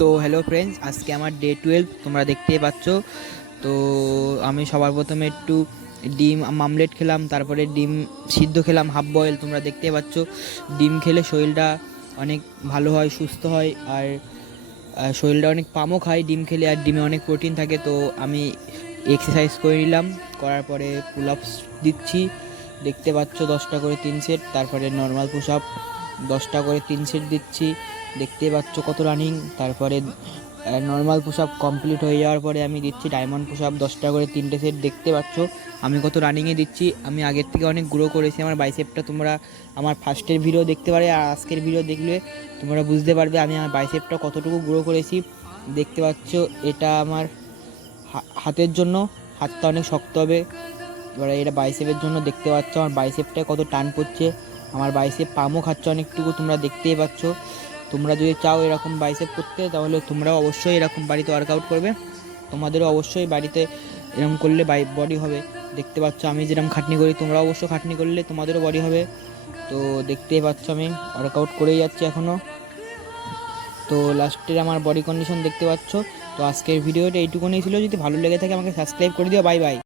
তো hello friends, আজকে আমার ডে 12 তোমরা দেখতেই পাচ্ছ। তো আমি সবার প্রথমে একটু ডিম আমলেট খেলাম, তারপরে ডিম সিদ্ধ খেলাম হাফ বয়েল। তোমরা দেখতেই পাচ্ছ ডিম খেলে শরীরটা অনেক ভালো হয়, সুস্থ হয়, আর শরীরটা অনেক পামও খায় ডিম খেলে, আর ডিমে অনেক প্রোটিন থাকে। তো আমি এক্সারসাইজ করে নিলাম, করার পরে পুল আপস দিচ্ছি, দেখতে পাচ্ছ 10টা করে 3 সেট। তারপরে নর্মাল পুশ আপ 10টা করে 3 সেট দিচ্ছি, দেখতে পাচ্ছ কত রানিং। তারপরে নর্মাল পুশ আপ কমপ্লিট হয়ে যাওয়ার পরে আমি দিচ্ছি ডায়মন্ড পুশ আপ 10টা করে 3টে সেট, দেখতে পাচ্ছ আমি কত রানিংয়ে দিচ্ছি। আমি আগের থেকে অনেক গ্রো করেছি আমার বাইসেপটা। তোমরা আমার ফার্স্টের ভিডিও দেখতে পারে, আর আজকের ভিডিও দেখলে তোমরা বুঝতে পারবে আমি আমার বাইসেপটা কতটুকু গ্রো করেছি। দেখতে পাচ্ছ এটা আমার হাতের জন্য, হাতটা অনেক শক্ত হবে। এবারে এটা বাইসেপের জন্য দেখতে পাচ্ছ আমার বাইসেপটায় কত টান পড়ছে, আমার বাইসেপ পামও খাচ্ছে অনেকটুকু, তোমরা দেখতেই পাচ্ছ। তোমরা যদি চাও এরকম বাইসেপ করতে, তাহলে তোমরাও অবশ্যই এরকম বাড়িতে ওয়ার্কআউট করবে, তোমাদেরও অবশ্যই বাড়িতে এরকম করলে বডি হবে। দেখতে পাচ্ছ আমি যেরকম খাটনি করি, তোমরা অবশ্য খাটনি করলে তোমাদেরও বডি হবে। তো দেখতেই পাচ্ছ আমি ওয়ার্কআউট করেই যাচ্ছি এখনও। তো লাস্টের আমার বডি কন্ডিশন দেখতে পাচ্ছ। তো আজকের ভিডিওটা এইটুকুনি ছিল, যদি ভালো লেগে থাকে আমাকে সাবস্ক্রাইব করে দিও। Bye bye.